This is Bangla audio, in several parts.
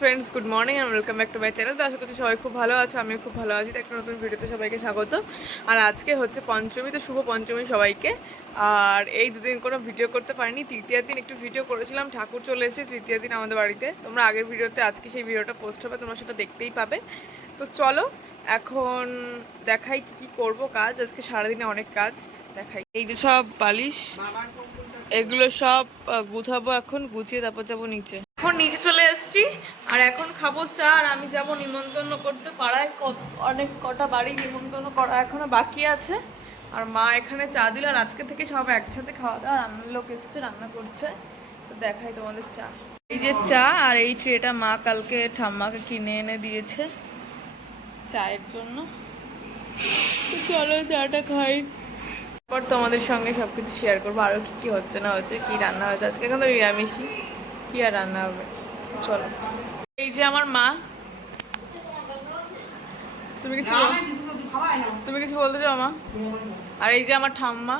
Friends good morning and welcome back to my channel তো আশা করছি সবাই খুব ভালো আছে, আমিও খুব ভালো আছি। তো একটা নতুন ভিডিওতে সবাইকে স্বাগত। আর আজকে হচ্ছে পঞ্চমী, তো শুভ পঞ্চমী সবাইকে। আর এই দুদিন কোনো ভিডিও করতে পারিনি। তৃতীয় দিন একটু ভিডিও করেছিলাম, ঠাকুর চলে এসেছে, তৃতীয় দিন আমাদের বাড়িতে। তোমরা আগের ভিডিওতে আজকে সেই ভিডিওটা পোস্ট হবে, তোমরা সেটা দেখতেই পাবে। তো চলো, এখন দেখাই কি কি করব কাজ। আজকে সারাদিনে অনেক কাজ, দেখাই। এই যে সব বালিশ, এগুলো সব গুছাবো এখন, গুছিয়ে তারপর যাব নিচে। এখন নিচে চলে এসেছি। আর এখন খাব চা, আর আমি যাব নিমন্ত্রণ করতে পাড়ায়। অনেক কটা বাড়ি নিমন্ত্রণ করা এখনও বাকি আছে। আর মা এখানে চা দিল, আর আজকে থেকে সব একসাথে খাওয়া দাওয়া। রান্নার লোক এসছে, রান্না করছে। তো দেখাই তোমাদের চা। এই যে চা, আর এই ট্রেটা মা কালকে ঠাম্মাকে কিনে এনে দিয়েছে চায়ের জন্য। চলো চাটা খাই। তারপর তোমাদের সঙ্গে সব কিছু শেয়ার করব। আরও কী কী হচ্ছে না হচ্ছে, কী রান্না হচ্ছে আজকে এখন তো নিরামিষই। কী আর রান্না হবে? চলো। এই যে আমার মা। তুমি কিছু তুমি কিছু বলতে চাও মা? আর এই যে আমার ঠাম্মা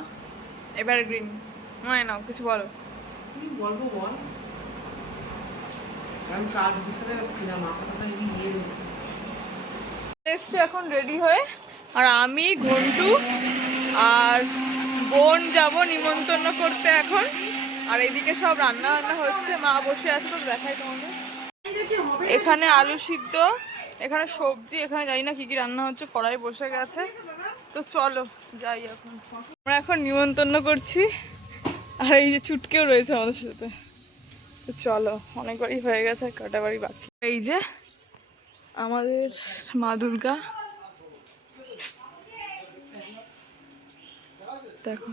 এবার গ্রিন নয় নাও কিছু বলো। বলব বল? এসছে এখন রেডি হয়ে। আর আমি ঘন্টু আর বোন যাব নিমন্ত্রণ করতে এখন। আর এইদিকে সব রান্না বান্না হচ্ছে মা বসে আছে তো দেখাই তোমাদের। এখানে আলু সিদ্ধ, এখানে সবজি, এখানে জানি না কি কি রান্না হচ্ছে, কড়াই বসে গেছে। তো চলো যাই এখন। আমরা এখন নিমন্ত্রণ করছি, আর এই যে চুটকেও রয়েছে আমাদের সাথে। তো চলো, অনেকবারই হয়ে গেছে কটা বাড়ি বাকি। এই যে আমাদের মা দুর্গা। দেখো।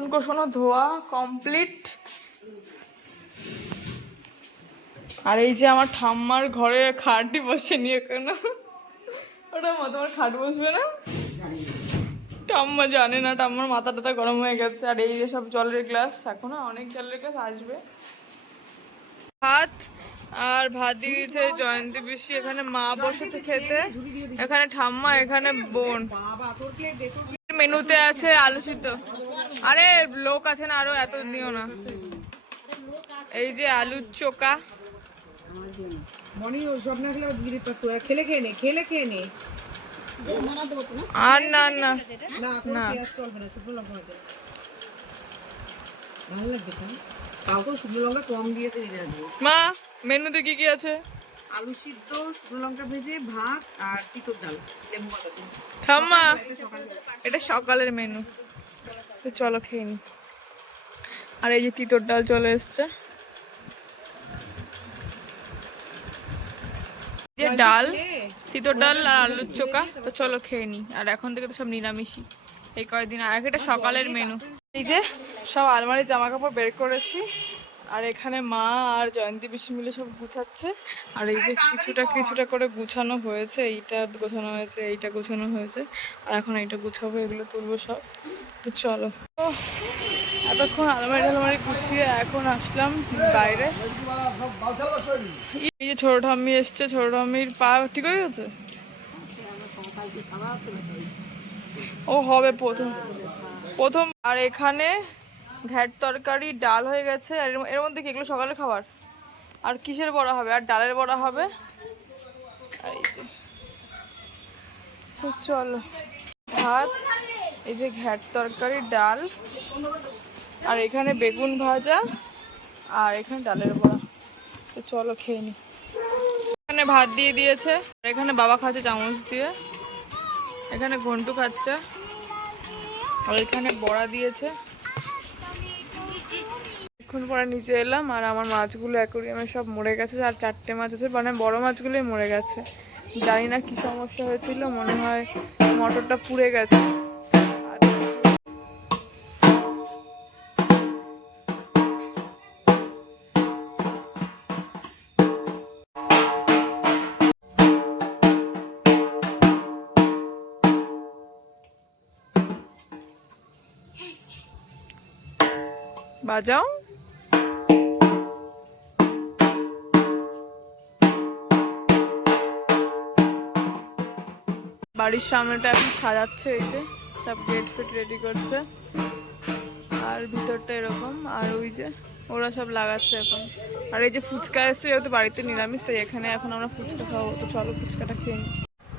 কোষণ কোষণও ধোয়া কমপ্লিট আর এই যে আমার ঠাম্মার ঘরে খাটটি বসে নিয়ে কেন? ওটা তোমার খাট বসবে না? ঠাম্মা জানে না, ঠাম্মার মাথা টাথা গরম হয়ে গেছে। আর এই যে সব জলের গ্লাস এখনও অনেক জলের গ্লাস আসবে। ভাত আর ভাত দিয়ে দিয়েছে জয়ন্তী পিসি, এখানে মা বসেছে খেতে। এখানে ঠাম্মা, এখানে বোন। মেনুতে আছে আলু সিদ্ধ। আরে লোক আছে না আরও এত দিও না। এই যে আলুর চোকা নে আর মা মেনুতে কি কি আছে? আলু সিদ্ধ শুকনো লঙ্কা ভেজে ভাত আর তিতর ডাল। লেবু পাতা ঠাম্মা এটা সকালের মেনু তো চলো খেয়ে নি। আর এই যে তিতর ডাল চলে এসছে। যে ডাল তিতর ডাল আর আলুর চোকা তো চলো খেয়ে নি। আর এখন থেকে তো সব নিরামিষই। এই কয়েকদিন আর একটা সকালের মেনু এই যে সব আলমারির জামা কাপড় বের করেছি। আর এখানে মা আর জয়ন্তী পিসি মিলে সব গুছাচ্ছে। আর এই যে কিছুটা কিছুটা করে গুছানো হয়েছে এইটা গোছানো হয়েছে এইটা গোছানো হয়েছে আর এখন এইটা গুছাবো এগুলো তুলবো সব। তো চলো। তো এতক্ষণ আলমারি আলমারি গুছিয়ে এখন আসলাম বাইরে। এই যে ছোট ঠাম্মি এসছে ছোট ঠাম্মির পা ঠিক হয়ে গেছে? ও হবে প্রথম। প্রথম। আর এখানে ঘ্যাট তরকারি, ডাল হয়ে গেছে, আর এর- মধ্যে কি? এগুলো সকালে খাবার? আর কিসের বড়া হবে? আর ডালের বড়া হবে? এই যে। চলো। ভাত, এই যে ঘ্যাট তরকারি, ডাল, আর এখানে বেগুন ভাজা, আর এখানে ডালের বড়া। তো চলো খেয়ে নি। এখানে ভাত দিয়ে দিয়েছে। আর এখানে বাবা খাচ্ছে চামচ দিয়ে। এখানে ঘন্টু খাচ্ছে। আর এখানে বড়া দিয়েছে। এখন পরে নিচে এলাম আর আমার মাছগুলো অ্যাকোরিয়ামে সব মরে গেছে আর চারটে মাছ আছে মানে বড় মাছগুলোই মরে গেছে। জানি না কি সমস্যা হয়েছিল, মনে হয় মটরটা পুড়ে গেছে। বাজাও। বাড়ির সামনেটা এখন সাজাচ্ছে এই যে সব গেট ফেট রেডি করছে। আর ভিতরটা এরকম আর ওই যে ওরা সব লাগাচ্ছে এখন। আর এই যে ফুচকা এসছে যেহেতু বাড়িতে নিরামিষ তাই এখানে এখন আমরা ফুচকা খাব। তো চলো ফুচকাটা খেয়ে নিই।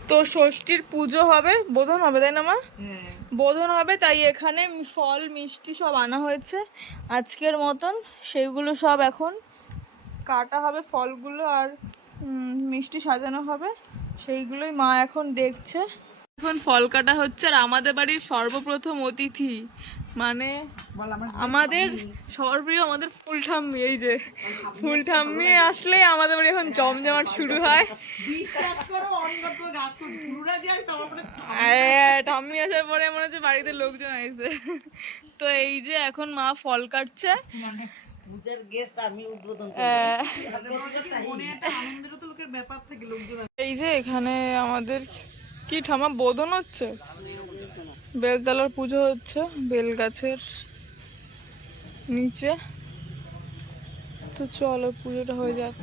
তো ষষ্ঠীর পুজো হবে বোধন হবে তাই না মা? হ্যাঁ। বোধন হবে তাই এখানে ফল মিষ্টি সব আনা হয়েছে। আজকের মতন সেইগুলো সব এখন কাটা হবে ফলগুলো আর মিষ্টি সাজানো হবে। সেইগুলোই মা এখন দেখছে। এখন ফল কাটা হচ্ছে আর আমাদের বাড়ির সর্বপ্রথম অতিথি। মানে আমাদের সর্বপ্রিয় আমাদের ফুল ঠাম্মি এই যে ফুল ঠাম্মি আসলে আমাদের বাড়ি এখন জমজমাট শুরু হয়। আসছে হ্যাঁ, ঠাম্মি। আসার পরে মনে হচ্ছে বাড়িতে লোকজন আইছে। তো এই যে এখন মা ফল কাটছে। লোকজন এই যে এখানে আমাদের কি ঠামা, বোধন হচ্ছে? বেলতলার পুজো হচ্ছে, বেল গাছের নিচে। তো চলো, পুজোটা হয়ে যাক।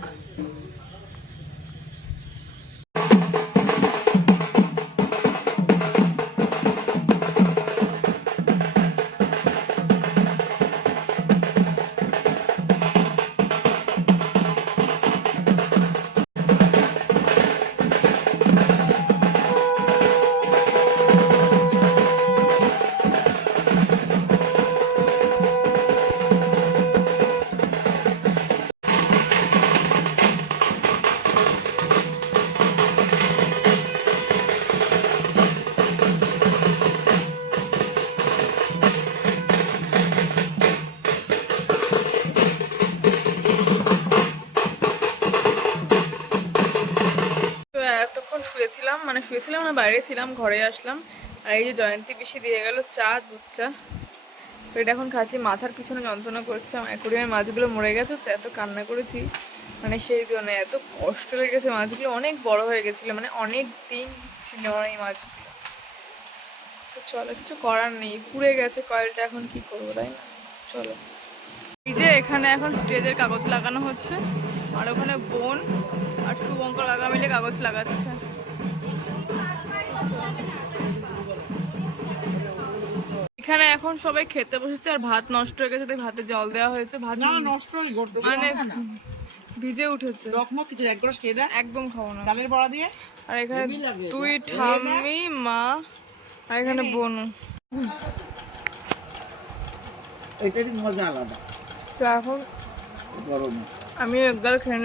মানে শুয়েছিলাম না, বাইরে ছিলাম, ঘরে আসলাম। আর এই যে জয়ন্তী পিসি দিয়ে গেল চা, দুধ চা। তো এটা এখন খাচ্ছি, মাথার পিছনে যন্ত্রণা করছে, আমার অ্যাকুরিয়ামের মাছগুলো মরে গেছে, তো এত কান্না করেছি। মানে সেই জন্য এত কষ্ট লেগেছে, মাছগুলো অনেক বড় হয়ে গেছিল মানে অনেক দিন ছিল এই মাছগুলো। তো চলো, কিছু করার নেই, পুড়ে গেছে কয়েলটা, এখন কি করব, তাই না? চলো। এই যে এখানে এখন স্টেজের কাগজ লাগানো হচ্ছে, আর ওখানে বোন আর শুভঙ্কর কাকা মিলে কাগজ লাগাচ্ছে। এখানে এখন সবাই খেতে বসেছে আর ভাত নষ্ট হয়ে গেছে তাই ভাতে জল দেওয়া হয়েছে ভাত না নষ্ট হয়ে গর্ত মানে ভিজে উঠেছে। রকমত কিছু এক গ্লাস খেয়ে দেয় একদম খাব না। ডালের বড়া দিয়ে। আর এখানে তুই ঠাম্মি মা আর এখানে বোনু। এটারই মজা আলাদা। তো এখন আমি একগাল খেয়ে